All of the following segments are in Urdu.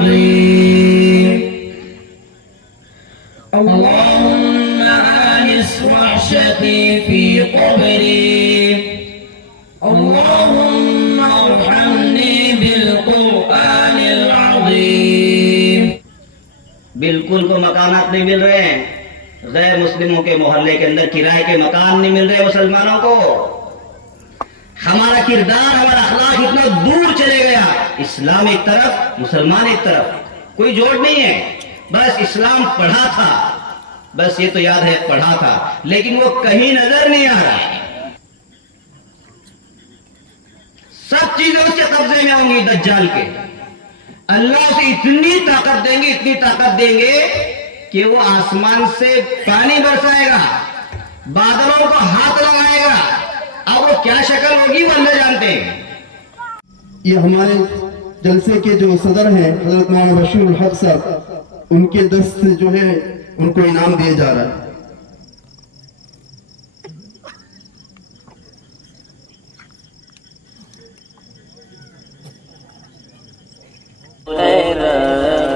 العظيم اللهم آنس وحشتي في قبري اللهم ارحمني بالقرآن العظيم. بالکل کو مکانات نہیں مل رہے ہیں، غیر مسلموں کے محلے کے اندر کرائے کے مکان نہیں مل رہے مسلمانوں کو. ہمارا کردار، ہمارا اخلاق اتنا دور چلے گیا، اسلام ایک طرف مسلمان ایک طرف، کوئی جوڑ نہیں ہے. بس اسلام پڑھا تھا، بس یہ تو یاد ہے پڑھا تھا، لیکن وہ کہیں نظر نہیں آ رہا. سب چیزیں اس کے قبضے میں ہوں گی دجال کے. اللہ اسے اتنی طاقت دیں گے، اتنی طاقت دیں گے کہ وہ آسمان سے پانی برسائے گا، بادلوں کو ہاتھ لگائے گا. اب وہ کیا شکل ہوگی وہ اللہ جانتے ہیں. یہ ہمارے جلسے کے جو صدر ہیں حضرت مولانا بشیر الحق صاحب، ان کے دست سے جو ہے ان کو انعام دیا جا رہا ہے.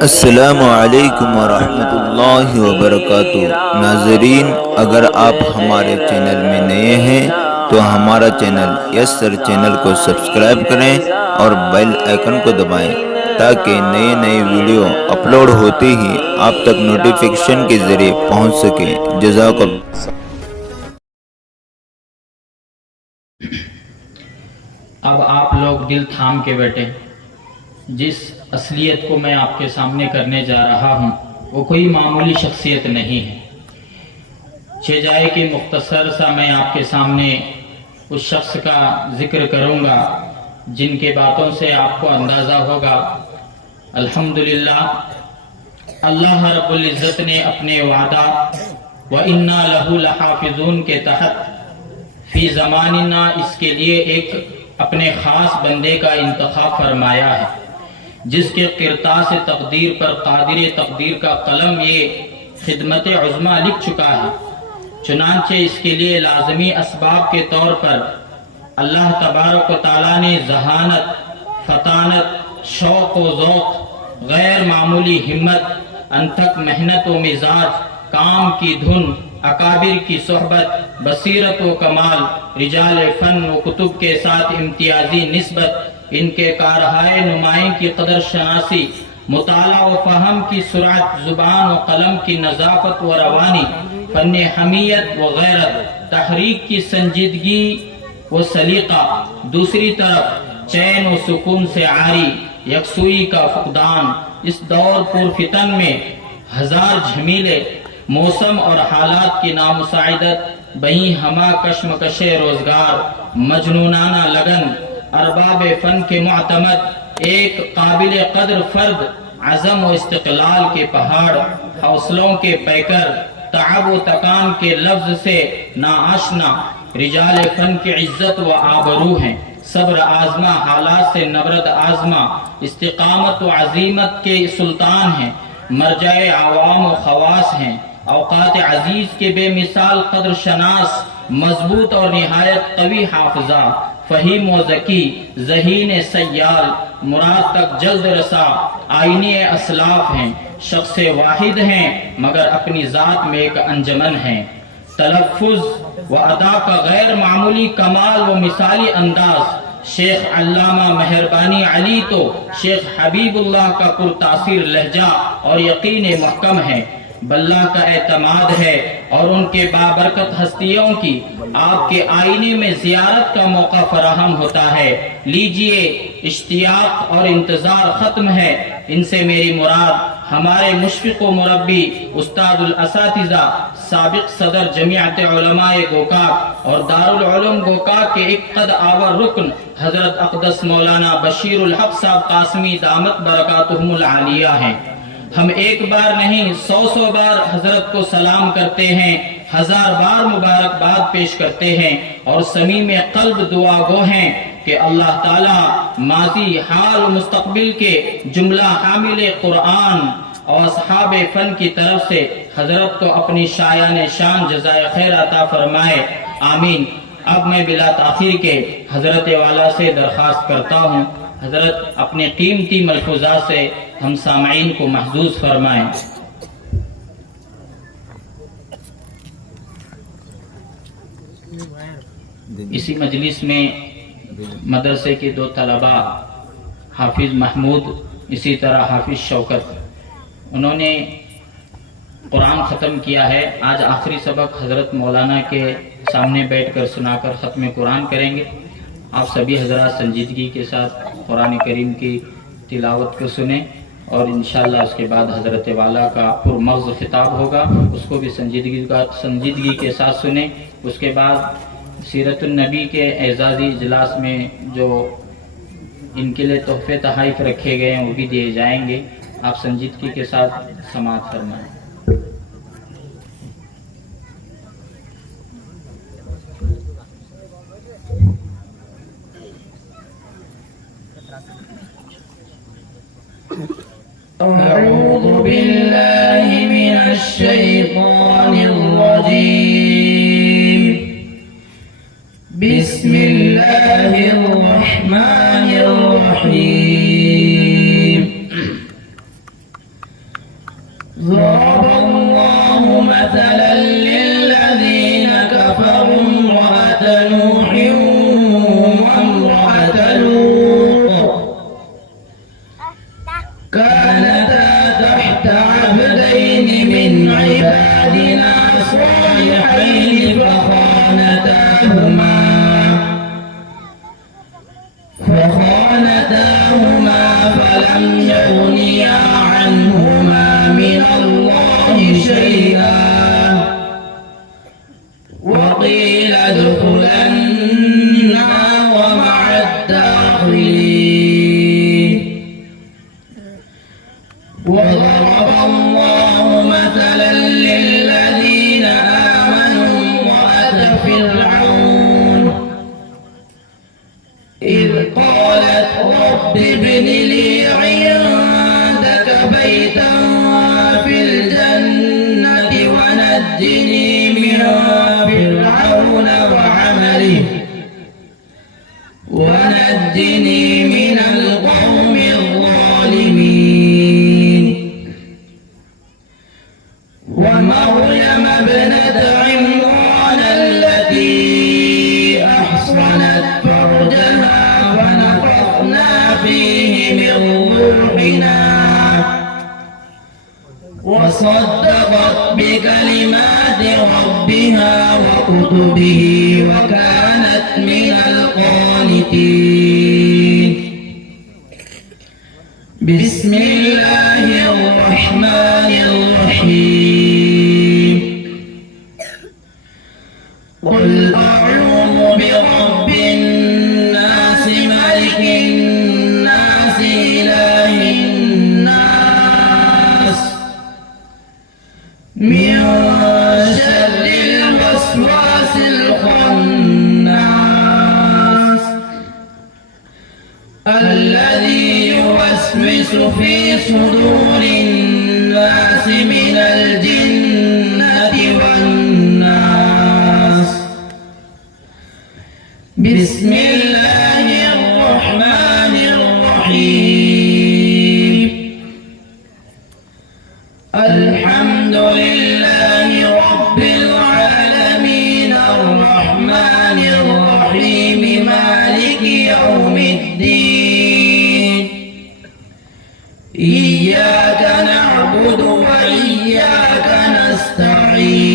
السلام علیکم ورحمۃ اللہ وبرکاتہ. ناظرین، اگر آپ ہمارے چینل میں نئے ہیں تو ہمارا چینل یس سر چینل کو سبسکرائب کریں اور بیل آئیکن کو دبائیں تاکہ نئے ویڈیو اپلوڈ ہوتے ہی آپ تک نوٹیفیکیشن کے ذریعے پہنچ سکے. جزاک اللہ. اب آپ لوگ دل تھام کے بیٹھے. جس اصلیت کو میں آپ کے سامنے کرنے جا رہا ہوں وہ کوئی معمولی شخصیت نہیں ہے. چھ جائے کہ مختصر سا میں آپ کے سامنے اس شخص کا ذکر کروں گا جن کے باتوں سے آپ کو اندازہ ہوگا الحمدللہ اللہ رب العزت نے اپنے وعدہ وَإِنَّا لَهُ لَحَافِظُونَ کے تحت فی زماننا اس کے لیے ایک اپنے خاص بندے کا انتخاب فرمایا ہے جس کے قرطاس تقدیر پر قادر تقدیر کا قلم یہ خدمت عظمہ لکھ چکا ہے. چنانچہ اس کے لیے لازمی اسباب کے طور پر اللہ تبارک و تعالیٰ نے ذہانت، فطانت، شوق و ذوق، غیر معمولی ہمت، انتھک محنت و مزاج، کام کی دھن، اکابر کی صحبت، بصیرت و کمال، رجال فن و کتب کے ساتھ امتیازی نسبت، ان کے کارہائے نمائیں کی قدر شناسی، مطالعہ و فہم کی سرعت، زبان و قلم کی نظافت و روانی، فن حمیت و غیرت، تحریک کی سنجیدگی و سلیقہ، دوسری طرف چین و سکون سے عاری، یکسوئی کا فقدان. اس دور پر فتن میں ہزار جھمیلے، موسم اور حالات کی نامساعدت، بہیں ہما کشمکش روزگار، مجنونانہ لگن، ارباب فن کے معتمد، ایک قابل قدر فرد، عزم و استقلال کے پہاڑ، حوصلوں کے پیکر، تعب و تکان کے لفظ سے ناآشنا، رجال فن کی عزت و آبرو ہیں، صبر آزما، حالات سے نبرد آزما، استقامت و عزیمت کے سلطان ہیں، مرجع عوام و خواص ہیں، اوقات عزیز کے بے مثال قدر شناس، مضبوط اور نہایت قوی حافظہ، فہیم و ذکی، ذہین سیال، مراد تک جلد رسا، آئینی اسلاف ہیں، شخص واحد ہیں مگر اپنی ذات میں ایک انجمن ہیں. تلفظ و ادا کا غیر معمولی کمال و مثالی انداز. شیخ علامہ مہربانی علی تو شیخ حبیب اللہ کا پرتاثیر لہجہ اور یقین محکم ہے. باللہ کا اعتماد ہے اور ان کے بابرکت ہستیوں کی آپ کے آئینے میں زیارت کا موقع فراہم ہوتا ہے. لیجئے، اشتیاق اور انتظار ختم ہے. ان سے میری مراد ہمارے مشفق و مربی، استاد الاساتذہ، سابق صدر جمعیت علماء گوکاک اور دارالعلوم گوکاک کے ایک قد آور رکن حضرت اقدس مولانا بشیر الحق صاحب قاسمی دامت برکاتہم العالیہ ہیں. ہم ایک بار نہیں 100 بار حضرت کو سلام کرتے ہیں، 1000 بار مبارکباد پیش کرتے ہیں اور صمیم قلب دعا گو ہیں کہ اللہ تعالی ماضی، حال و مستقبل کے جملہ حامل قرآن اور اصحاب فن کی طرف سے حضرت کو اپنی شایان شان جزائے خیر عطا فرمائے. آمین. اب میں بلا تاخیر کے حضرت والا سے درخواست کرتا ہوں حضرت اپنے قیمتی ملفوظات سے ہم سامعین کو محظوظ فرمائیں۔ اسی مجلس میں مدرسے کے 2 طلباء حافظ محمود اسی طرح حافظ شوکت، انہوں نے قرآن ختم کیا ہے۔ آج آخری سبق حضرت مولانا کے سامنے بیٹھ کر سنا کر ختم قرآن کریں گے۔ آپ سبھی حضرات سنجیدگی کے ساتھ قرآن کریم کی تلاوت کو سنیں، اور انشاءاللہ اس کے بعد حضرت والا کا پرمغز خطاب ہوگا، اس کو بھی سنجیدگی کے ساتھ سنیں۔ اس کے بعد سیرت النبی کے اعزازی اجلاس میں جو ان کے لیے تحفے تحائف رکھے گئے ہیں وہ بھی دیے جائیں گے۔ آپ سنجیدگی کے ساتھ سماعت فرمائیں۔ أعوذ بالله من الشيطان الرجيم. بسم الله الرحمن الرحيم. ضرب الله مثلا للذين كفروا امرأة نوح وامرأة لوط كانتا تحت عبدين من عبادنا صالحين فخانتاهما فلم يغنيا عنهما من الله شيئا وقيل ادخلا النار مع الداخلين. وضرب الله مثلا للذين آمنوا امرأة فرعون إذ قالت رب ابن لي عندك بيتا في الجنة ونجني من فرعون وعمله ونجني من القوم الظالمين. ومريم ابنة عمران التي أحصنت فرجها فنفخنا فيه من روحنا وصدقت بكلمات ربها وكتبه وكانت من القانتين. بسم الله الرحمن الرحيم. قل أعوذ برب الناس ملك الناس إله الناس من شر الوسواس الخناس الذي يوسوس في صدور الناس من الجنة والناس. بسم الله الرحمن الرحيم. الحمد لله رب العالمين الرحمن الرحيم مالك يوم الدين. إياك نعبد وإياك نستعين.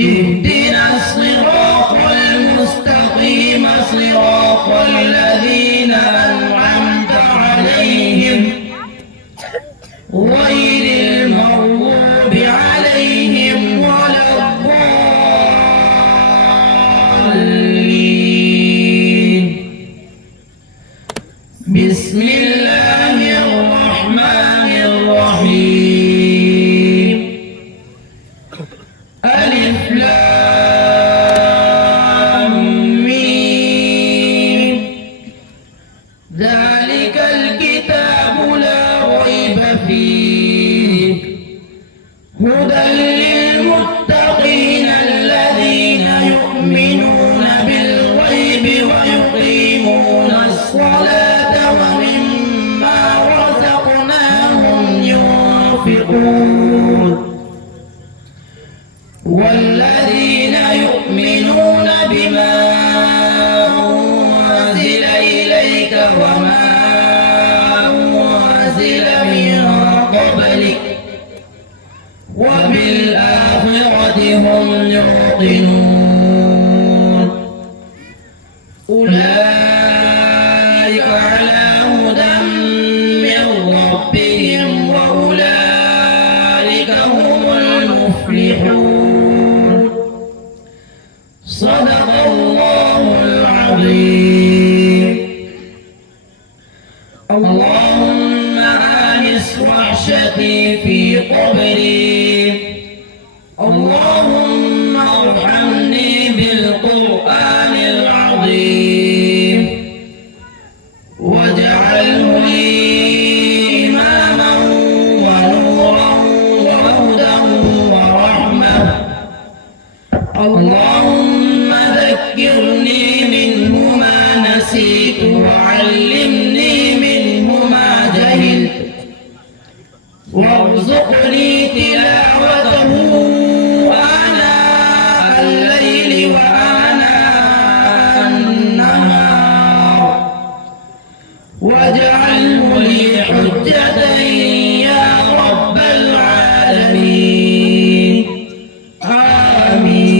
اهدنا الصراط المستقيم صراط الذين أنعمت عليهم غير المغضوب عليهم ولا الضالين. بسم الله الرحمن الرحيم. ألف لام ميم. ذلك الكتاب لا ريب فيه هدى للمتقين الذين يؤمنون بالغيب ويقيمون الصلاة ومما ينفقون والذين يؤمنون بما أنزل إليك وما أنزل من قبلك وبالآخرة هم يوقنون أولئك على هدى من ربهم وأولئك هم المفلحون صدق الله العظيم. اللهم آنس وحشتي في قبري اللهم ارحمني بالقرآن العظيم واجعله لي إماما ونورا وهدى ورحمة. اللهم ذكرني منه ما نسيت وعلمني منه ما جهلت وارزقني تلاوته آناء الليل وآناء النهار واجعله لي حجة يا رب العالمين آمين.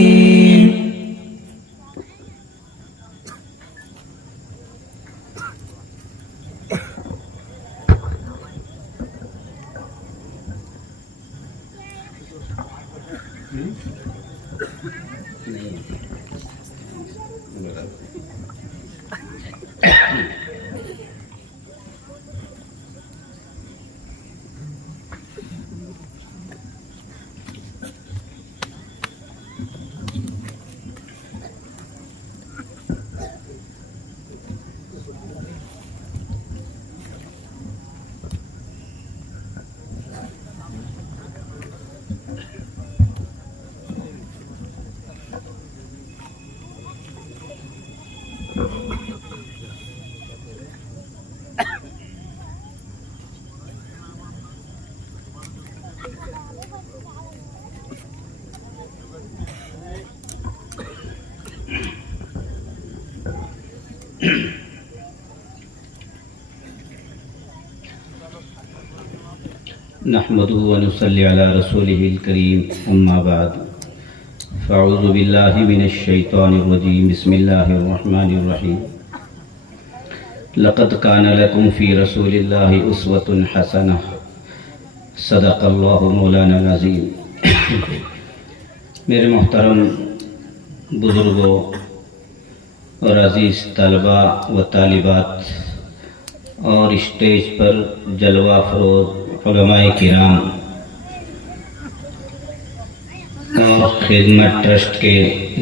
نحمده ونصلي على رسوله الكريم أما بعد فأعوذ بالله من الشيطان الرجيم بسم الله الرحمن الرحيم لقد كان لكم في رسول الله أسوة حسنة صدق الله مولانا العظيم. میرے محترم بزرگوں اور عزیز طلباء و طالبات اور اسٹیج پر جلوہ فروز علماء کرام اور خدمت ٹرسٹ کے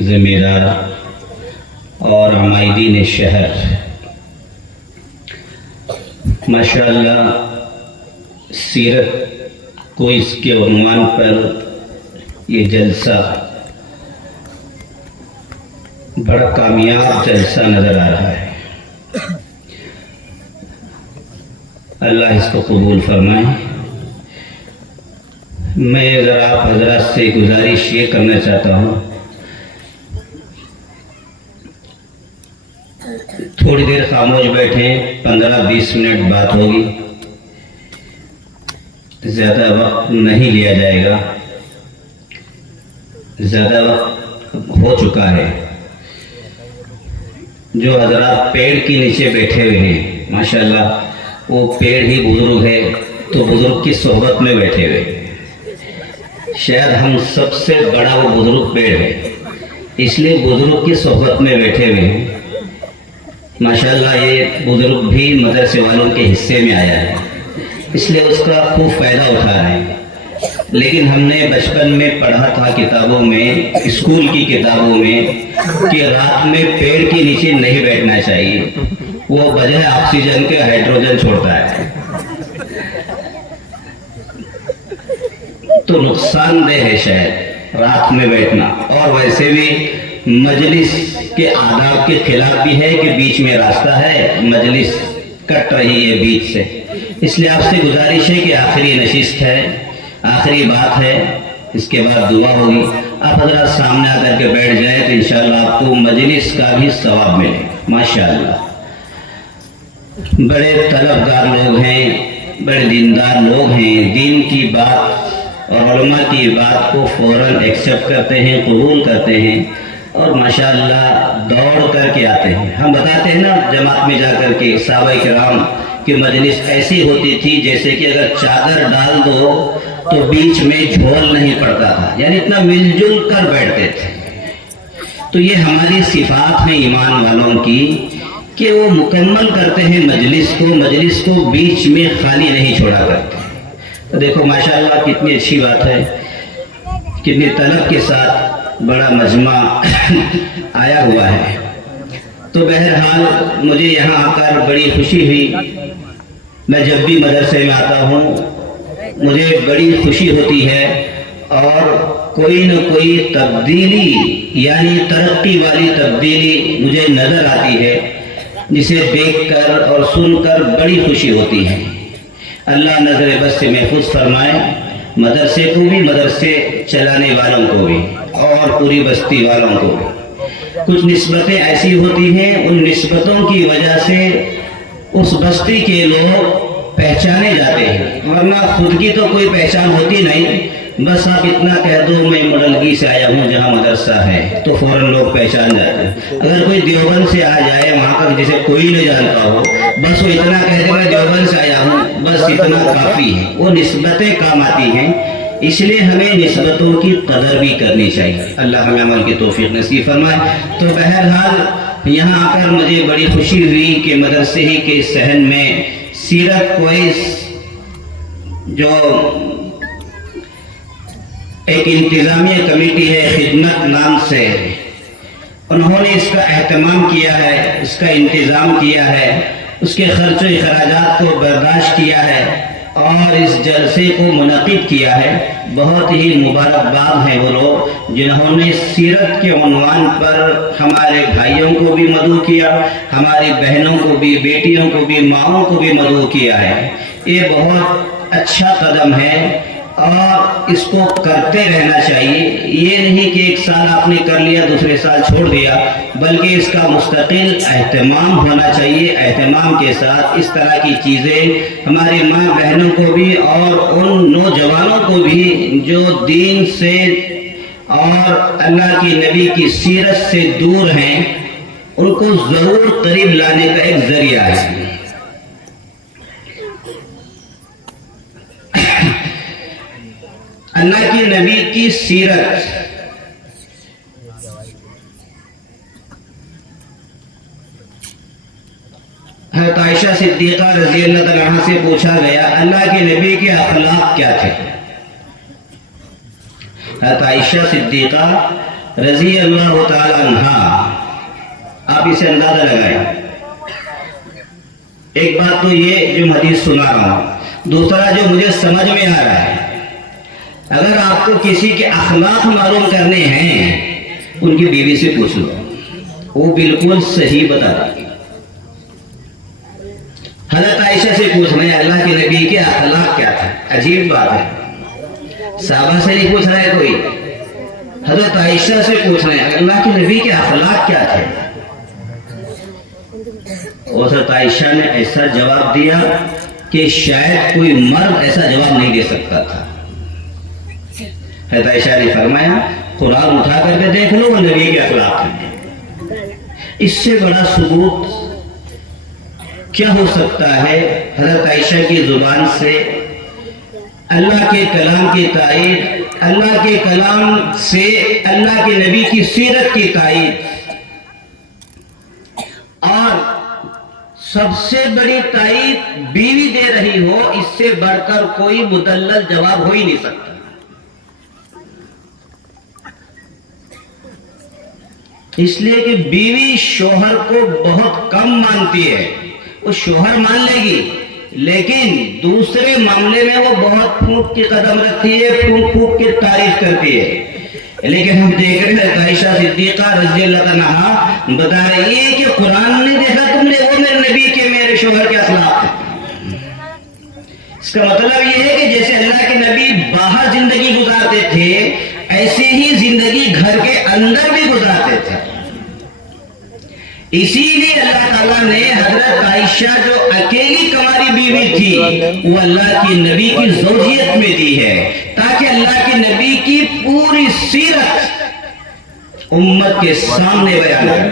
ذمہ دار اور عمائدین شہر، ماشاءاللہ سیرت کو اس کے عنوان پر یہ جلسہ بڑا کامیاب جلسہ نظر آ رہا ہے. اللہ اس کو قبول فرمائے. میں ذرا آپ حضرات سے گزارش یہ کرنا چاہتا ہوں، تھوڑی دیر خاموش بیٹھیں، 15-20 منٹ بات ہوگی، زیادہ وقت نہیں لیا جائے گا، زیادہ وقت ہو چکا ہے. جو حضرات پیڑ کے نیچے بیٹھے ہوئے ہیں ماشاءاللہ وہ پیڑ ہی بزرگ ہے، تو بزرگ کی صحبت میں بیٹھے ہوئے، شاید ہم سب سے بڑا وہ بزرگ پیڑ ہے، اس لیے بزرگ کی صحبت میں بیٹھے ہوئے ہیں. ماشاءاللہ یہ بزرگ بھی مدرسے والوں کے حصے میں آیا ہے، اس لیے اس کا خوب فائدہ اٹھا رہے ہیں. لیکن ہم نے بچپن میں پڑھا تھا کتابوں میں، اسکول کی کتابوں میں، کہ رات میں پیڑ کے نیچے نہیں بیٹھنا چاہیے، وہ بجائے آکسیجن کے ہائیڈروجن چھوڑتا ہے، تو نقصان دہ ہے شاید رات میں بیٹھنا. اور ویسے بھی مجلس کے آداب کے خلاف بھی ہے کہ بیچ میں راستہ ہے، مجلس کٹ رہی ہے بیچ سے. اس لیے آپ سے گزارش ہے کہ آخری نشست ہے، آخری بات ہے، اس کے بعد دعا ہوگی. آپ حضرات سامنے آ کر کے بیٹھ جائیں تو انشاءاللہ آپ کو مجلس کا بھی ثواب ملے. ماشاءاللہ بڑے طلبگار لوگ ہیں، بڑے دیندار لوگ ہیں، دین کی بات اور علماء کی بات کو فوراً ایکسیپٹ کرتے ہیں، قبول کرتے ہیں اور ماشاءاللہ دوڑ کر کے آتے ہیں. ہم بتاتے ہیں نا جماعت میں جا کر کے صحابہ کرام کی مجلس ایسی ہوتی تھی جیسے کہ اگر چادر ڈال دو تو بیچ میں جھول نہیں پڑتا تھا، یعنی اتنا مل جل کر بیٹھتے تھے. تو یہ ہماری صفات ہیں ایمان والوں کی کہ وہ مکمل کرتے ہیں مجلس کو بیچ میں خالی نہیں چھوڑا کرتے. تو دیکھو ماشاءاللہ کتنی اچھی بات ہے، کتنی طلب کے ساتھ بڑا مجمع آیا ہوا ہے. تو بہرحال مجھے یہاں آ کر بڑی خوشی ہوئی. میں جب بھی مدرسے میں آتا ہوں مجھے بڑی خوشی ہوتی ہے اور کوئی نہ کوئی تبدیلی یعنی ترقی والی تبدیلی مجھے نظر آتی ہے، جسے دیکھ کر اور سن کر بڑی خوشی ہوتی ہے. اللہ نظر بس سے محفوظ فرمائے مدرسے کو بھی، مدرسے چلانے والوں کو بھی اور پوری بستی والوں کو بھی. کچھ نسبتیں ایسی ہوتی ہیں، ان نسبتوں کی وجہ سے اس بستی کے لوگ پہچانے جاتے ہیں، ورنہ خود کی تو کوئی پہچان ہوتی نہیں. بس آپ اتنا کہہ دو میں مڈلگی سے آیا ہوں جہاں مدرسہ ہے تو فوراً لوگ پہچان جاتے ہیں. اگر کوئی دیوبند سے آ جائے وہاں پر جسے کوئی نہیں جانتا ہو، بس وہ اتنا کہہ دے میں دیوبند سے آیا ہوں، بس اتنا کافی ہے. وہ نسبتیں کام آتی ہیں، اس لیے ہمیں نسبتوں کی قدر بھی کرنی چاہیے. اللہ ہمیں عمل کی توفیق نصیب فرمائے. تو بہرحال یہاں آ کر مجھے بڑی خوشی ہوئی کہ مدرسے ہی کے صحن میں سیرت کوئز جو ایک انتظامیہ کمیٹی ہے خدمت نام سے، انہوں نے اس کا اہتمام کیا ہے، اس کا انتظام کیا ہے، اس کے خرچ و اخراجات کو برداشت کیا ہے اور اس جلسے کو منعقد کیا ہے. بہت ہی مبارکباد ہیں وہ لوگ جنہوں نے سیرت کے عنوان پر ہمارے بھائیوں کو بھی مدعو کیا، ہماری بہنوں کو بھی، بیٹیوں کو بھی، ماؤں کو بھی مدعو کیا ہے. یہ بہت اچھا قدم ہے اور اس کو کرتے رہنا چاہیے. یہ نہیں کہ ایک سال آپ نے کر لیا دوسرے سال چھوڑ دیا، بلکہ اس کا مستقل اہتمام ہونا چاہیے. اہتمام کے ساتھ اس طرح کی چیزیں ہماری ماں بہنوں کو بھی اور ان نوجوانوں کو بھی جو دین سے اور اللہ کی نبی کی سیرت سے دور ہیں ان کو ضرور قریب لانے کا ایک ذریعہ ہے. اللہ کی نبی کی سیرت حضرت عائشہ صدیقہ رضی اللہ تعالیٰ عنہ سے پوچھا گیا اللہ کے نبی کے اخلاق کیا تھے. حضرت عائشہ صدیقہ رضی اللہ تعالیٰ عنہ، آپ اسے اندازہ لگائیں. ایک بات تو یہ جو حدیث سنا رہا ہوں، دوسرا جو مجھے سمجھ میں آ رہا ہے، اگر آپ کو کسی کے اخلاق معلوم کرنے ہیں ان کی بیوی سے پوچھ لو، وہ بالکل صحیح بتا دے گی. حضرت عائشہ سے پوچھنا ہے اللہ کے نبی کے اخلاق کیا تھے. عجیب بات ہے، صحابہ سے نہیں پوچھ رہا ہے کوئی، حضرت عائشہ سے پوچھنا ہے اللہ کے نبی کے اخلاق کیا تھے. حضرت عائشہ نے ایسا جواب دیا کہ شاید کوئی مرد ایسا جواب نہیں دے سکتا تھا. حضرت عائشہ نے فرمایا قرآن اٹھا کر کے دیکھ لو وہ نبی کے اخلاق ہیں. اس سے بڑا ثبوت کیا ہو سکتا ہے؟ حضرت عائشہ کی زبان سے اللہ کے کلام کی تائید، اللہ کے کلام سے اللہ کے نبی کی سیرت کی تائید، اور سب سے بڑی تائید بیوی دے رہی ہو، اس سے بڑھ کر کوئی مدلل جواب ہو ہی نہیں سکتا. اس لیے کہ بیوی شوہر کو بہت کم مانتی ہے. وہ شوہر مان لے گی لیکن دوسرے معاملے میں وہ بہت پھونک کی قدم رکھتی ہے، پھونک پھونک کی تعریف کرتی ہے. لیکن ہم دیکھ رہے ہیں عائشہ صدیقہ رضی اللہ عنہا بتا رہی ہے کہ قرآن نے دیکھا تم نے وہ میرے نبی کے میرے شوہر کے اخلاق. اس کا مطلب یہ ہے کہ جیسے اللہ کے نبی باہر زندگی گزارتے تھے ایسے ہی زندگی گھر کے اندر بھی گزارتے تھے. اسی لیے اللہ تعالیٰ نے حضرت عائشہ جو اکیلی کماری بیوی تھی وہ اللہ کی نبی کی زوجیت میں دی ہے تاکہ اللہ کے نبی کی پوری سیرت امت کے سامنے بیان کرے.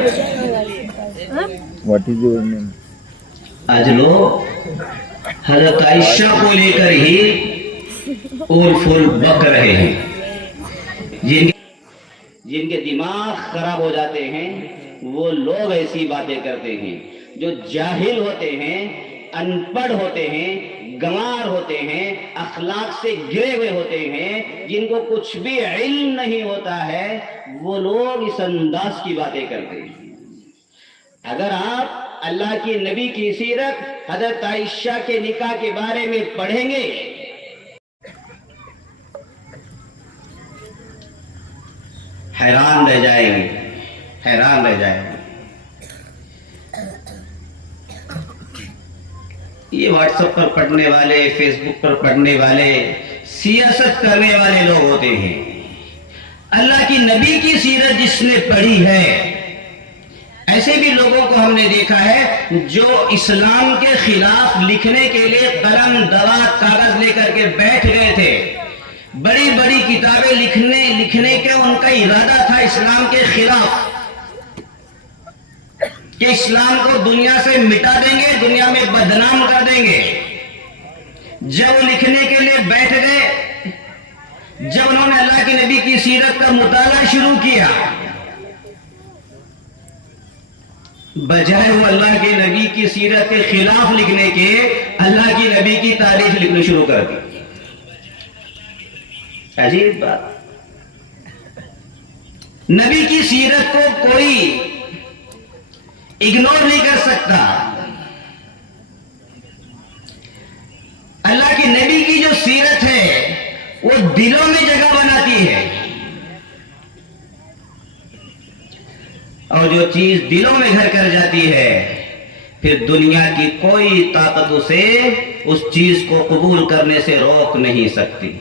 آج لوگ حضرت عائشہ کو لے کر ہی اول فول بک رہے ہیں. جن کے دماغ خراب ہو جاتے ہیں وہ لوگ ایسی باتیں کرتے ہیں. جو جاہل ہوتے ہیں، ان پڑھ ہوتے ہیں، گنوار ہوتے ہیں، اخلاق سے گرے ہوئے ہوتے ہیں، جن کو کچھ بھی علم نہیں ہوتا ہے، وہ لوگ اس انداز کی باتیں کرتے ہیں. اگر آپ اللہ کی نبی کی سیرت حضرت عائشہ کے نکاح کے بارے میں پڑھیں گے حیران رہ جائیں گے، حیران رہ جائیں گے. یہ واٹس ایپ پر پڑھنے والے، فیس بک پر پڑھنے والے، سیاست کرنے والے لوگ ہوتے ہیں. اللہ کی نبی کی سیرت جس نے پڑھی ہے، ایسے بھی لوگوں کو ہم نے دیکھا ہے جو اسلام کے خلاف لکھنے کے لیے قلم دوات کاغذ لے کر کے بیٹھ گئے تھے. بڑی بڑی کتابیں لکھنے کے ان کا ارادہ تھا اسلام کے خلاف کہ اسلام کو دنیا سے مٹا دیں گے، دنیا میں بدنام کر دیں گے. جب وہ لکھنے کے لیے بیٹھ گئے، جب انہوں نے اللہ کے نبی کی سیرت کا مطالعہ شروع کیا، بجائے وہ اللہ کے نبی کی سیرت کے خلاف لکھنے کے اللہ کی نبی کی تاریخ لکھنا شروع کر دی. عجیب بات، نبی کی سیرت کو کوئی اگنور نہیں کر سکتا. اللہ کے نبی کی جو سیرت ہے وہ دلوں میں جگہ بناتی ہے، اور جو چیز دلوں میں گھر کر جاتی ہے پھر دنیا کی کوئی طاقت اسے اس چیز کو قبول کرنے سے روک نہیں سکتی.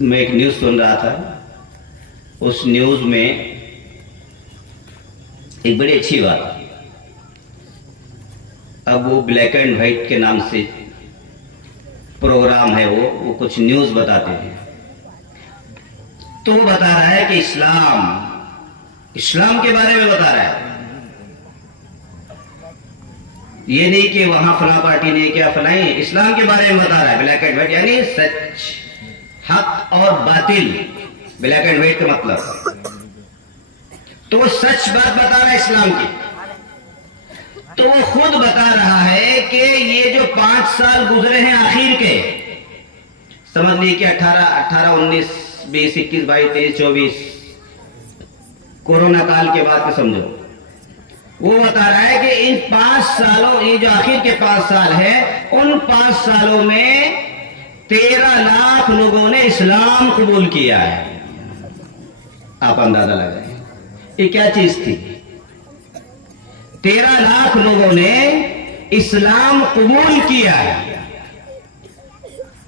میں ایک نیوز سن رہا تھا، اس نیوز میں ایک بڑی اچھی بات، اب وہ بلیک اینڈ وائٹ کے نام سے پروگرام ہے، وہ کچھ نیوز بتاتے ہیں. تو وہ بتا رہا ہے کہ اسلام کے بارے میں بتا رہا ہے. یہ نہیں کہ وہاں فلاں پارٹی نے کیا فلاں، اسلام کے بارے میں بتا رہا ہے. بلیک اینڈ وائٹ یعنی سچ، حق اور باطل، بلیک اینڈ وائٹ کا مطلب. تو وہ سچ بات بتا رہا ہے اسلام کی. تو وہ خود بتا رہا ہے کہ یہ جو 5 سال گزرے ہیں آخر کے، سمجھ لیجیے کہ 18 19 20 21 22 23 24 کورونا کال کے بعد کے سمجھو. وہ بتا رہا ہے کہ ان 5 سالوں، یہ جو آخر کے 5 سال ہے، ان 5 سالوں میں 13 لاکھ لوگوں نے اسلام قبول کیا ہے. آپ اندازہ لگائیں یہ کیا چیز تھی. 13 لاکھ لوگوں نے اسلام قبول کیا ہے.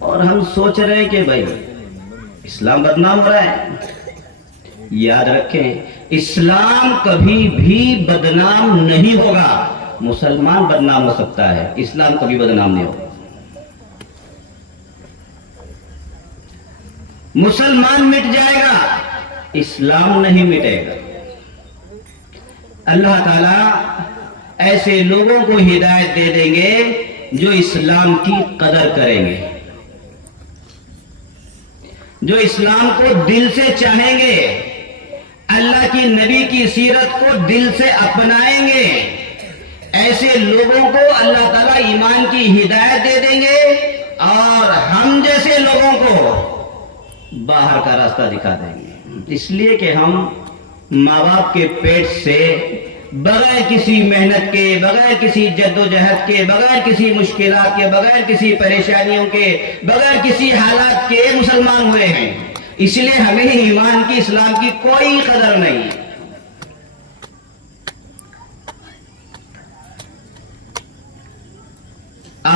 اور ہم سوچ رہے ہیں کہ بھائی اسلام بدنام ہو رہا ہے. یاد رکھیں، اسلام کبھی بھی بدنام نہیں ہوگا. مسلمان بدنام ہو سکتا ہے، اسلام کبھی بدنام نہیں ہوگا. مسلمان مٹ جائے گا، اسلام نہیں مٹے گا. اللہ تعالیٰ ایسے لوگوں کو ہدایت دے دیں گے جو اسلام کی قدر کریں گے، جو اسلام کو دل سے چاہیں گے، اللہ کی نبی کی سیرت کو دل سے اپنائیں گے. ایسے لوگوں کو اللہ تعالیٰ ایمان کی ہدایت دے دیں گے اور ہم جیسے لوگوں کو باہر کا راستہ دکھا دیں گے. اس لیے کہ ہم ماں باپ کے پیٹ سے بغیر کسی محنت کے، بغیر کسی جد و جہد کے، بغیر کسی مشکلات کے، بغیر کسی پریشانیوں کے، بغیر کسی حالات کے مسلمان ہوئے ہیں. اس لیے ہمیں ایمان کی، اسلام کی کوئی قدر نہیں.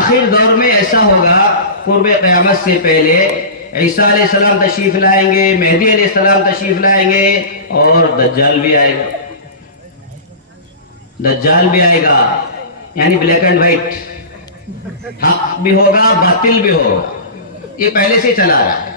آخر دور میں ایسا ہوگا قرب قیامت سے پہلے عیسیٰ علیہ السلام تشریف لائیں گے, مہدی علیہ السلام تشریف لائیں گے, اور دجال بھی آئے گا. دجال بھی آئے گا, یعنی بلیک اینڈ وائٹ, حق بھی ہوگا باطل بھی ہوگا. یہ پہلے سے چلا رہا ہے.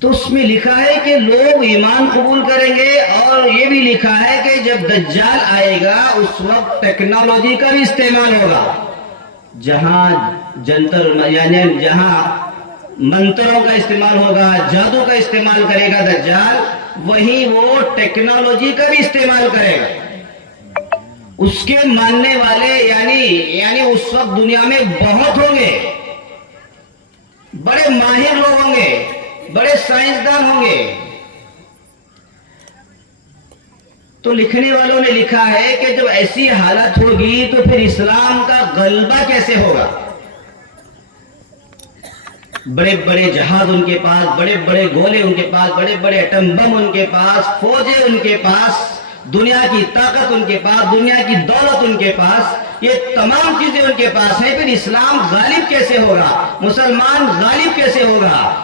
تو اس میں لکھا ہے کہ لوگ ایمان قبول کریں گے, اور یہ بھی لکھا ہے کہ جب دجال آئے گا اس وقت ٹیکنالوجی کا بھی استعمال ہوگا. جہاں جنتر یعنی جہاں منتروں کا استعمال ہوگا, جادو کا استعمال کرے گا دجال, وہیں وہ ٹیکنالوجی کا بھی استعمال کرے گا. اس کے ماننے والے یعنی اس وقت دنیا میں بہت ہوں گے, بڑے ماہر لوگ ہوں گے, بڑے سائنسدان ہوں گے. تو لکھنے والوں نے لکھا ہے کہ جب ایسی حالت ہوگی تو پھر اسلام کا غلبہ کیسے ہوگا. بڑے بڑے جہاز ان کے پاس, بڑے بڑے گولے ان کے پاس, بڑے بڑے ایٹم بم ان کے پاس, فوجیں ان کے پاس, دنیا کی طاقت ان کے پاس, دنیا کی دولت ان کے پاس, یہ تمام چیزیں ان کے پاس ہیں. پھر اسلام غالب کیسے ہوگا, مسلمان غالب کیسے ہوگا.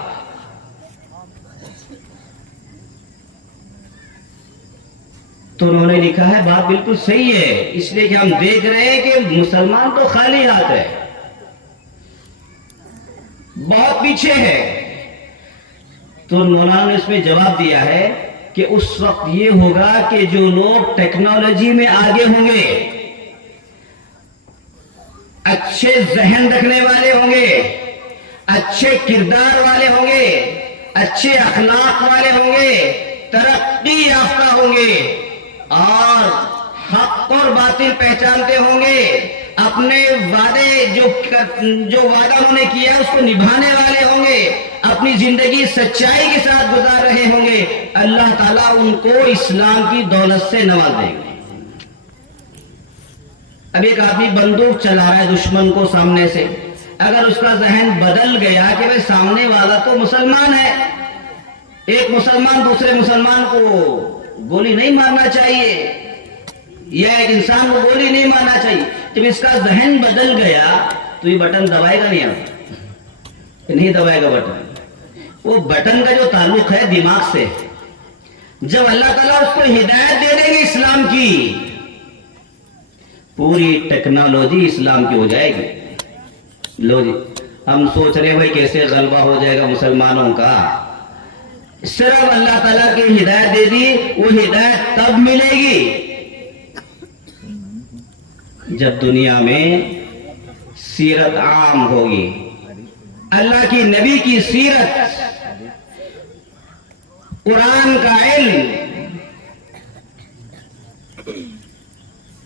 تو انہوں نے لکھا ہے بات بالکل صحیح ہے, اس لیے کہ ہم دیکھ رہے ہیں کہ مسلمان تو خالی ہاتھ ہے, بہت پیچھے ہے. تو مولانا نے اس میں جواب دیا ہے کہ اس وقت یہ ہوگا کہ جو لوگ ٹیکنالوجی میں آگے ہوں گے, اچھے ذہن رکھنے والے ہوں گے, اچھے کردار والے ہوں گے, اچھے اخلاق والے ہوں گے, ترقی یافتہ ہوں گے, اور حق اور باطل پہچانتے ہوں گے, اپنے وعدے جو وعدہ انہوں نے کیا اس کو نبھانے والے ہوں گے, اپنی زندگی سچائی کے ساتھ گزار رہے ہوں گے, اللہ تعالیٰ ان کو اسلام کی دولت سے نواز دیں گے. اب ایک آدمی بندوق چلا رہا ہے دشمن کو سامنے سے, اگر اس کا ذہن بدل گیا کہ بھائی سامنے والا تو مسلمان ہے, ایک مسلمان دوسرے مسلمان کو گولی نہیں مارنا چاہیے, یا ایک انسان کو گولی نہیں مارنا چاہیے, جب اس کا ذہن بدل گیا تو یہ بٹن دبائے گا نہیں دبائے گا بٹن. وہ بٹن کا جو تعلق ہے دماغ سے, جب اللہ تعالیٰ اس کو ہدایت دے دیں گے اسلام کی, پوری ٹیکنالوجی اسلام کی ہو جائے گی. لو جی, ہم سوچ رہے ہیں بھائی کیسے غلبہ ہو جائے گا مسلمانوں کا. صرف اللہ تعالیٰ کی ہدایت دے دی, وہ ہدایت تب ملے گی جب دنیا میں سیرت عام ہوگی, اللہ کی نبی کی سیرت, قرآن کا علم.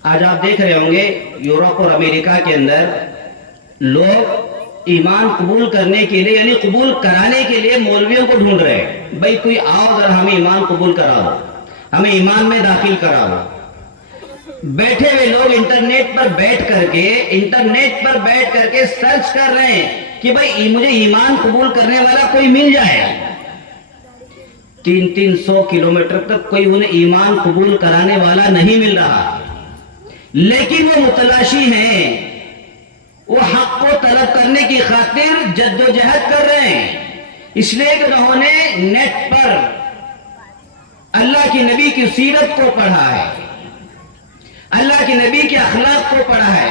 آج آپ دیکھ رہے ہوں گے یورپ اور امریکہ کے اندر لوگ ایمان قبول کرنے کے لیے یعنی قبول کرانے کے لیے مولویوں کو ڈھونڈ رہے ہیں. بھائی کوئی آؤ ذرا ہمیں ایمان قبول کراؤ, ہمیں ایمان میں داخل کراؤ. بیٹھے ہوئے لوگ انٹرنیٹ پر بیٹھ کر کے سرچ کر رہے ہیں کہ بھائی مجھے ایمان قبول کرنے والا کوئی مل جائے. 300 کلومیٹر تک کوئی انہیں ایمان قبول کرانے والا نہیں مل رہا, لیکن وہ متلاشی ہیں, وہ حق کو طلب کرنے کی خاطر جدوجہد کر رہے ہیں. اس لیے کہ انہوں نے نیٹ پر اللہ کی نبی کی سیرت کو پڑھا ہے, اللہ کے نبی کے اخلاق کو پڑھا ہے,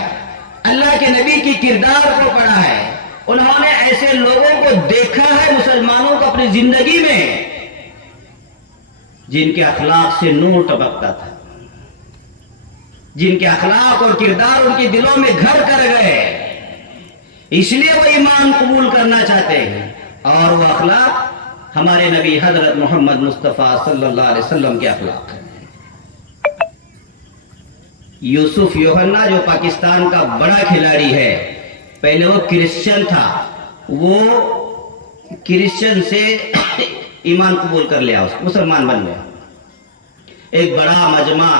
اللہ کے نبی کی کردار کو پڑھا ہے. انہوں نے ایسے لوگوں کو دیکھا ہے مسلمانوں کو اپنی زندگی میں, جن کے اخلاق سے نور ٹپکتا تھا, جن کے اخلاق اور کردار ان کے دلوں میں گھر کر گئے, اس لیے وہ ایمان قبول کرنا چاہتے ہیں. اور وہ اخلاق ہمارے نبی حضرت محمد مصطفیٰ صلی اللہ علیہ وسلم کے اخلاق ہیں. یوسف یوحنا جو پاکستان کا بڑا کھلاڑی ہے, پہلے وہ کرسچن تھا, وہ کرسچن سے ایمان قبول کر لیا, مسلمان بن گیا. ایک بڑا مجمع,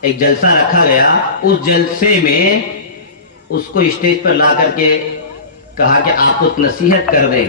ایک جلسہ رکھا گیا, اس جلسے میں اس کو اسٹیج پر لا کر کے کہا کہ آپ کچھ نصیحت کر دیں.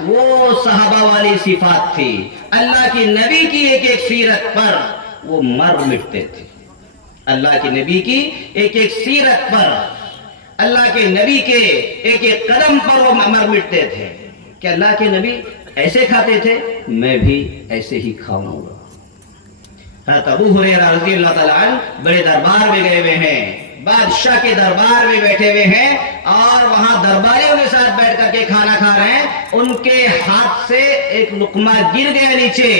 وہ صحابہ والی صفات تھی. اللہ کی نبی کی ایک ایک سیرت پر وہ مر مٹتے تھے. اللہ کے نبی کی ایک ایک سیرت پر, اللہ کے نبی کے ایک ایک قدم پر وہ مر مٹتے تھے کہ اللہ کے نبی ایسے کھاتے تھے, میں بھی ایسے ہی کھاؤں گا. حضرت ابو ہریرہ رضی اللہ تعالیٰ عنہ بڑے دربار میں گئے ہوئے ہیں, بادشاہ کے دربار میں بیٹھے ہوئے ہیں, اور وہاں درباریوں کے ساتھ بیٹھ کر کے کھانا کھا رہے ہیں. ان کے ہاتھ سے ایک لقمہ گر گیا نیچے.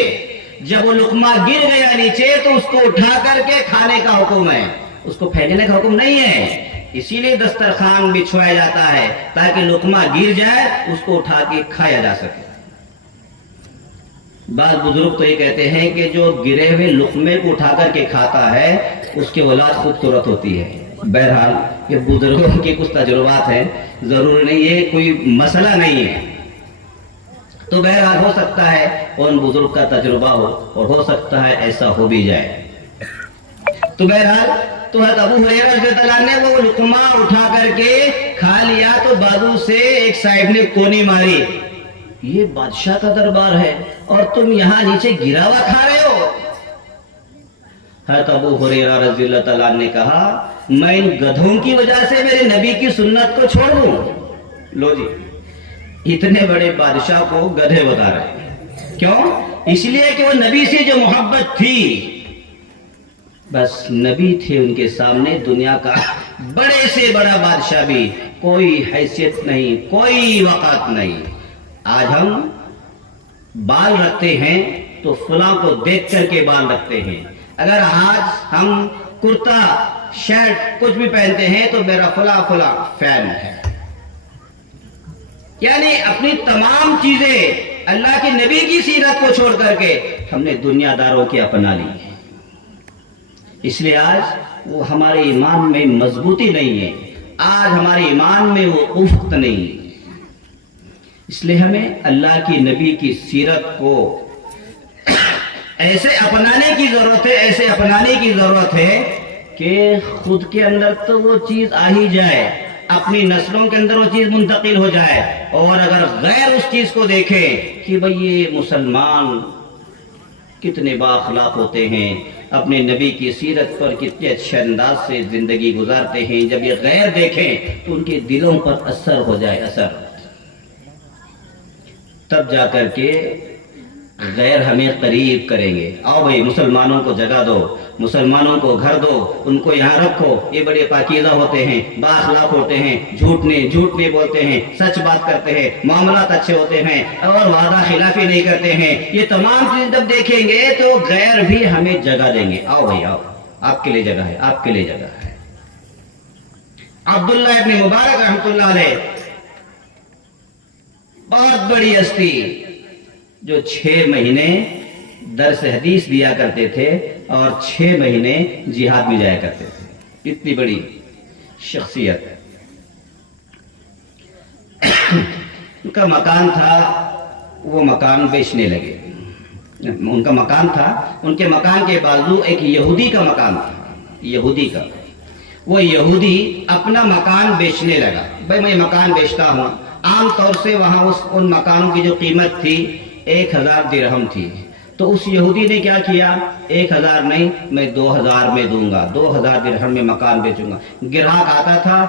جب وہ لقمہ گر گیا نیچے تو اس کو اٹھا کر کے کھانے کا حکم ہے, اس کو پھینکنے کا حکم نہیں ہے. اسی لیے دسترخوان بچھوایا جاتا ہے تاکہ لقمہ گر جائے اس کو اٹھا کے کھایا جا سکے. بعض بزرگ تو یہ کہتے ہیں کہ جو گرے ہوئے لقمے کو اٹھا کر کے کھاتا ہے اس کی اولاد خوبصورت ہوتی ہے. بہرحال یہ بزرگوں کے کچھ تجربات ہیں, ضروری نہیں ہے, کوئی مسئلہ نہیں ہے. تو بہرحال ہو سکتا ہے ان بزرگ کا تجربہ ہو, اور ہو سکتا ہے ایسا ہو بھی جائے. تو بہرحال تو حضرت ابو ہریرہ رضی اللہ عنہ نے وہ لقمہ اٹھا کر کے کھا لیا تو بازو سے ایک صاحب نے کونی ماری, یہ بادشاہ کا دربار ہے اور تم یہاں نیچے گرا ہوا کھا رہے ہو. حضرت ابو ہریرہ رضی اللہ تعالیٰ نے کہا میں ان گدھوں کی وجہ سے میرے نبی کی سنت کو چھوڑ دوں؟ لو جی, اتنے بڑے بادشاہ کو گدھے بتا رہے ہیں. کیوں؟ اس لیے کہ وہ نبی سے جو محبت تھی, بس نبی تھے ان کے سامنے, دنیا کا بڑے سے بڑا بادشاہ بھی کوئی حیثیت نہیں, کوئی وقت نہیں. آج ہم بال رکھتے ہیں تو فلاں کو دیکھ کر کے بال رکھتے ہیں. اگر آج ہم کرتا شرٹ کچھ بھی پہنتے ہیں تو میرا فلاں فین ہے. یعنی اپنی تمام چیزیں اللہ کے نبی کی سیرت کو چھوڑ کر کے ہم نے دنیا داروں کی اپنا لی. اس لیے آج وہ ہمارے ایمان میں مضبوطی نہیں ہے, آج ہمارے ایمان میں وہ افق نہیں ہے. اس لیے ہمیں اللہ کی نبی کی سیرت کو ایسے اپنانے کی ضرورت ہے, ایسے اپنانے کی ضرورت ہے کہ خود کے اندر تو وہ چیز آ ہی جائے, اپنی نسلوں کے اندر وہ چیز منتقل ہو جائے. اور اگر غیر اس چیز کو دیکھے کہ بھئی یہ مسلمان کتنے بااخلاق ہوتے ہیں, اپنے نبی کی سیرت پر کتنے اچھے انداز سے زندگی گزارتے ہیں, جب یہ غیر دیکھیں تو ان کے دلوں پر اثر ہو جائے, اثر, تب جا کر کے غیر ہمیں قریب کریں گے. آؤ بھائی مسلمانوں کو جگہ دو, مسلمانوں کو گھر دو, ان کو یہاں رکھو, یہ بڑے پاکیزہ ہوتے ہیں, بااخلاق ہوتے ہیں, جھوٹ نہیں بولتے ہیں, سچ بات کرتے ہیں, معاملات اچھے ہوتے ہیں, اور وعدہ خلافی نہیں کرتے ہیں. یہ تمام چیز جب دیکھیں گے تو غیر بھی ہمیں جگہ دیں گے. آؤ بھائی آؤ, آپ کے لیے جگہ ہے, آپ کے لیے جگہ ہے. عبداللہ ابن مبارک رحمۃ اللہ علیہ بہت بڑی ہستی جو 6 مہینے درس حدیث دیا کرتے تھے اور 6 مہینے جہاد میں جایا کرتے تھے. اتنی بڑی شخصیت. ان کا مکان تھا, وہ مکان بیچنے لگے. ان کا مکان تھا, ان کے مکان کے بازو ایک یہودی کا مکان تھا, یہودی کا. وہ یہودی اپنا مکان بیچنے لگا. بھائی میں مکان بیچتا ہوں. عام طور سے وہاں ان مکانوں کی جو قیمت تھی 1000 درہم تھی. تو اس یہودی نے کیا کیا, 1000 نہیں میں 2000 میں دوں گا, 2000 درہم میں مکان بیچوں گا. گراہک آتا تھا,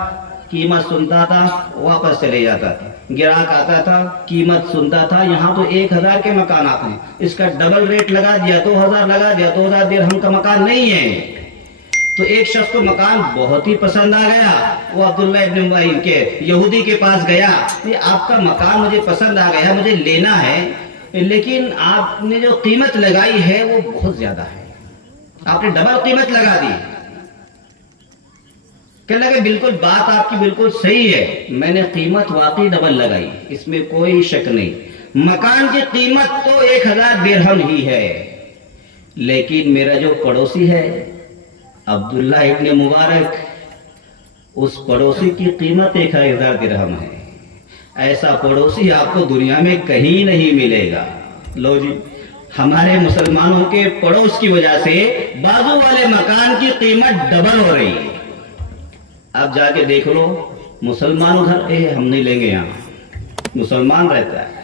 قیمت سنتا تھا, واپس چلے جاتا تھا. گراہک آتا تھا, قیمت سنتا تھا. یہاں تو 1000 کے مکانات ہیں, اس کا ڈبل ریٹ لگا دیا, 2000 لگا دیا, 2000 درہم کا مکان نہیں ہے. تو ایک شخص کو مکان بہت ہی پسند آ گیا. وہ عبداللہ ابن مبارک کے یہودی کے پاس گیا, آپ کا مکان مجھے پسند آ گیا, مجھے لینا ہے, لیکن آپ نے جو قیمت لگائی ہے وہ بہت زیادہ ہے, آپ نے ڈبل قیمت لگا دی. کہنے لگے بالکل بات آپ کی بالکل صحیح ہے, میں نے قیمت واقعی ڈبل لگائی, اس میں کوئی شک نہیں. مکان کی قیمت تو 1000 درہم ہی ہے, لیکن میرا جو پڑوسی ہے عبداللہ ابن مبارک, اس پڑوسی کی قیمت 1000 درہم ہے. ایسا پڑوسی آپ کو دنیا میں کہیں نہیں ملے گا. لو جی, ہمارے مسلمانوں کے پڑوس کی وجہ سے بازو والے مکان کی قیمت ڈبل ہو رہی ہے. اب جا کے دیکھ لو, مسلمان گھر ہم نہیں لیں گے, یہاں مسلمان رہتا ہے,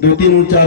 2 3 4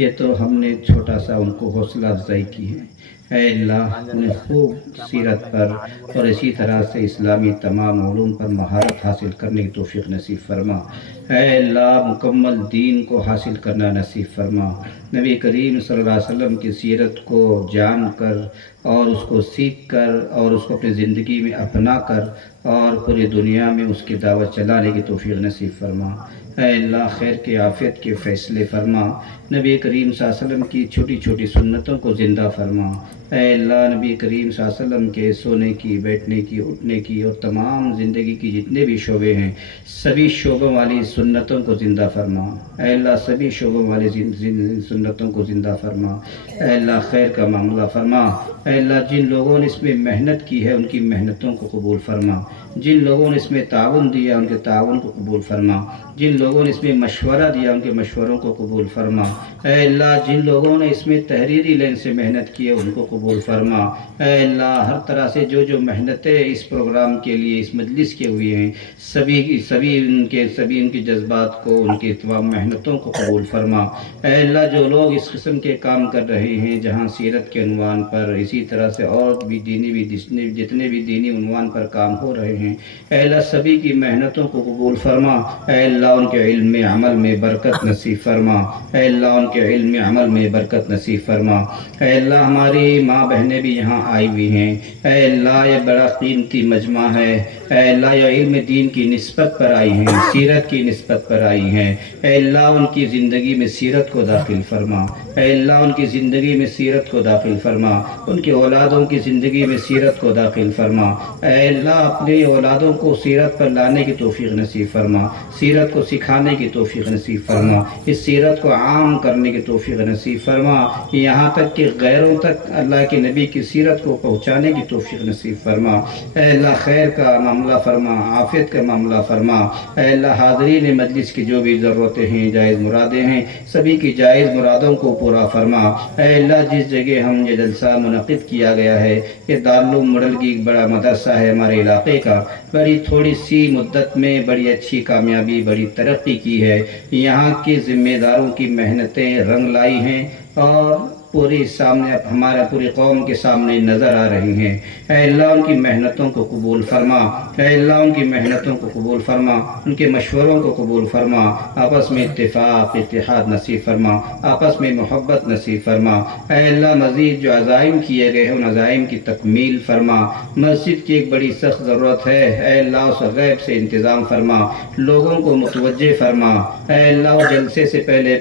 یہ تو ہم نے چھوٹا سا ان کو حوصلہ افزائی کی ہے. اے اللہ انہیں خوب سیرت پر اور اسی طرح سے اسلامی تمام علوم پر مہارت حاصل کرنے کی توفیق نصیب فرما. اے اللہ مکمل دین کو حاصل کرنا نصیب فرما. نبی کریم صلی اللہ علیہ وسلم کی سیرت کو جان کر اور اس کو سیکھ کر اور اس کو اپنی زندگی میں اپنا کر اور پوری دنیا میں اس کی دعوت چلانے کی توفیق نصیب فرما. اے اللہ خیر کے عافیت کے فیصلے فرما. نبی کریم صلی اللہ علیہ وسلم کی چھوٹی چھوٹی سنتوں کو زندہ فرما. اے اللہ نبی کریم صلی اللہ علیہ وسلم کے سونے کی، بیٹھنے کی، اٹھنے کی اور تمام زندگی کی جتنے بھی شعبے ہیں سبھی شعبوں والی سنتوں کو زندہ فرما. اے اللہ سبھی شعبوں والی سنتوں کو زندہ فرما. اے اللہ خیر کا معاملہ فرما. اے اللہ جن لوگوں نے اس میں محنت کی ہے ان کی محنتوں کو قبول فرما. جن لوگوں نے اس میں تعاون دیا ان کے تعاون کو قبول فرما. جن لوگوں نے اس میں مشورہ دیا ان کے مشوروں کو قبول فرما. اے اللہ جن لوگوں نے اس میں تحریری لین سے محنت کی ہے ان کو قبول فرما. اے اللہ ہر طرح سے جو محنتیں اس پروگرام کے لیے اس مجلس کے ہوئے ہیں سبھی ان کے جذبات کو، ان کی تمام محنتوں کو قبول فرما. اے اللہ جو لوگ اس قسم کے کام کر رہے ہیں جہاں سیرت کے عنوان پر اسی طرح سے اور بھی جتنے بھی دینی عنوان پر کام ہو رہے ہیں اے اللہ سبھی کی محنتوں کو قبول فرما. اے اللہ ان کے علم میں عمل میں برکت نصیب فرما. اے اللہ ان کے علم میں عمل میں برکت نصیب فرما. اے اللہ ہماری ماں بہنیں بھی یہاں آئی ہوئی ہیں. اے اللہ یہ بڑا قیمتی مجمع ہے. اے اللہ یہ علم دین کی نسبت پر آئی ہیں، سیرت کی نسبت پر آئی ہیں. اے اللہ ان کی زندگی میں سیرت کو داخل فرما. اے اللہ ان کی زندگی میں سیرت کو داخل فرما. ان کی اولادوں کی زندگی میں سیرت کو داخل فرما. اے اللہ اپنی اولادوں کو سیرت پر لانے کی توفیق نصیب فرما. سیرت کو سکھانے کی توفیق نصیب فرما. اس سیرت کو عام کرنے کی توفیق نصیب فرما. یہاں تک کہ غیروں تک اللہ کے نبی کی سیرت کو پہنچانے کی توفیق نصیب فرما. اے اللہ خیر کا معاملہ فرما، عافیت کا معاملہ فرما. اے اللہ حاضرین مجلس کی جو بھی ضرورتیں ہیں، جائز مرادیں ہیں، سبھی کی جائز مرادوں کو پورا فرما. اے اللہ جس جگہ ہم یہ جلسہ منعقد کیا گیا ہے یہ دارالعلوم مڈل کی ایک بڑا مدرسہ ہے ہمارے علاقے کا، بڑی تھوڑی سی مدت میں بڑی اچھی کامیابی، بڑی ترقی کی ہے. یہاں کے ذمہ داروں کی محنتیں رنگ لائی ہیں اور پوری قوم کے سامنے نظر آ رہی ہیں. اے اللہ ان کی محنتوں کو قبول فرما. اے اللہ ان کی محنتوں کو قبول فرما. ان کے مشوروں کو قبول فرما. آپس میں اتفاق اتحاد نصیب فرما. آپس میں محبت نصیب فرما. اے اللہ مزید جو عزائم کیے گئے ہیں ان عزائم کی تکمیل فرما. مسجد کی ایک بڑی سخت ضرورت ہے. اے اللہ اس غیب سے انتظام فرما. لوگوں کو متوجہ فرما. اے اللہ جلسے سے پہلے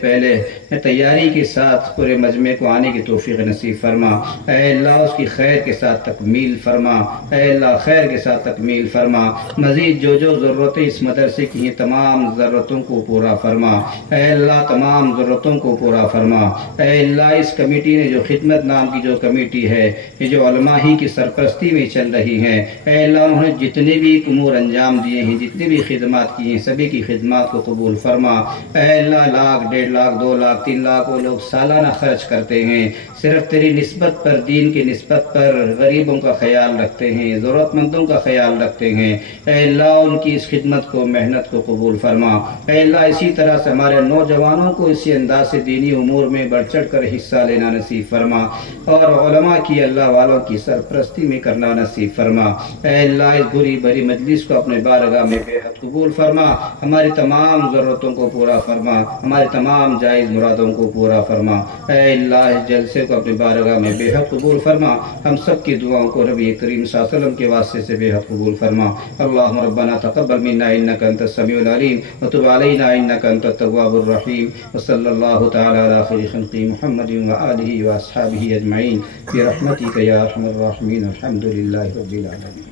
تیاری کے ساتھ پورے مجمع کو آنے کی توفیق نصیب فرما. اے اللہ اس کی خیر کے ساتھ تکمیل فرما. اے اللہ خیر کے ساتھ تکمیل فرما. مزید جو ضرورتیں اس مدرسے کی ہیں تمام ضرورتوں کو پورا فرما. اے اللہ تمام ضرورتوں کو پورا فرما. اے اللہ اس کمیٹی نے جو خدمت نام کی جو کمیٹی ہے یہ جو علماء ہی کی سرپرستی میں چل رہی ہے اے اللہ انہوں نے جتنے بھی امور انجام دیے ہیں، جتنے بھی خدمات کی ہیں سبھی کی خدمات کو قبول فرما. اے اللہ 1,00,000 1.5 لاکھ 2 لاکھ 3 لاکھ وہ لوگ سالانہ خرچ کرتے ہیں صرف تیری نسبت پر، دین کی نسبت پر، غریبوں کا خیال رکھتے ہیں، ضرورت مندوں کا خیال رکھتے ہیں. اے اللہ ان کی اس خدمت کو، محنت کو قبول فرما. اے اللہ اسی طرح سے ہمارے نوجوانوں کو اسی انداز سے دینی امور میں بڑھ چڑھ کر حصہ لینا نصیب فرما اور علماء کی، اللہ والوں کی سرپرستی میں کرنا نصیب فرما. اے اللہ اس بری بری مجلس کو اپنے بارگاہ میں بے حد قبول فرما. ہماری تمام ضرورتوں کو پورا فرما. ہمارے تمام جائز مرادوں کو پورا فرما. اے اللہ اس جلسے کو اپنی بارگاہ میں بے حد قبول فرما. ہم سب کی دعاؤں کو نبی کریم صلی اللہ علیہ وسلم کے واسطے سے بے حد قبول فرما. اللهم ربنا تقبل منا انك انت السميع العليم وتب علينا انك انت التواب الرحيم وصلى الله تعالى على خير خلق محمد وآله واصحابه اجمعين برحمتك يا ارحم الراحمين. الحمد لله رب العالمين.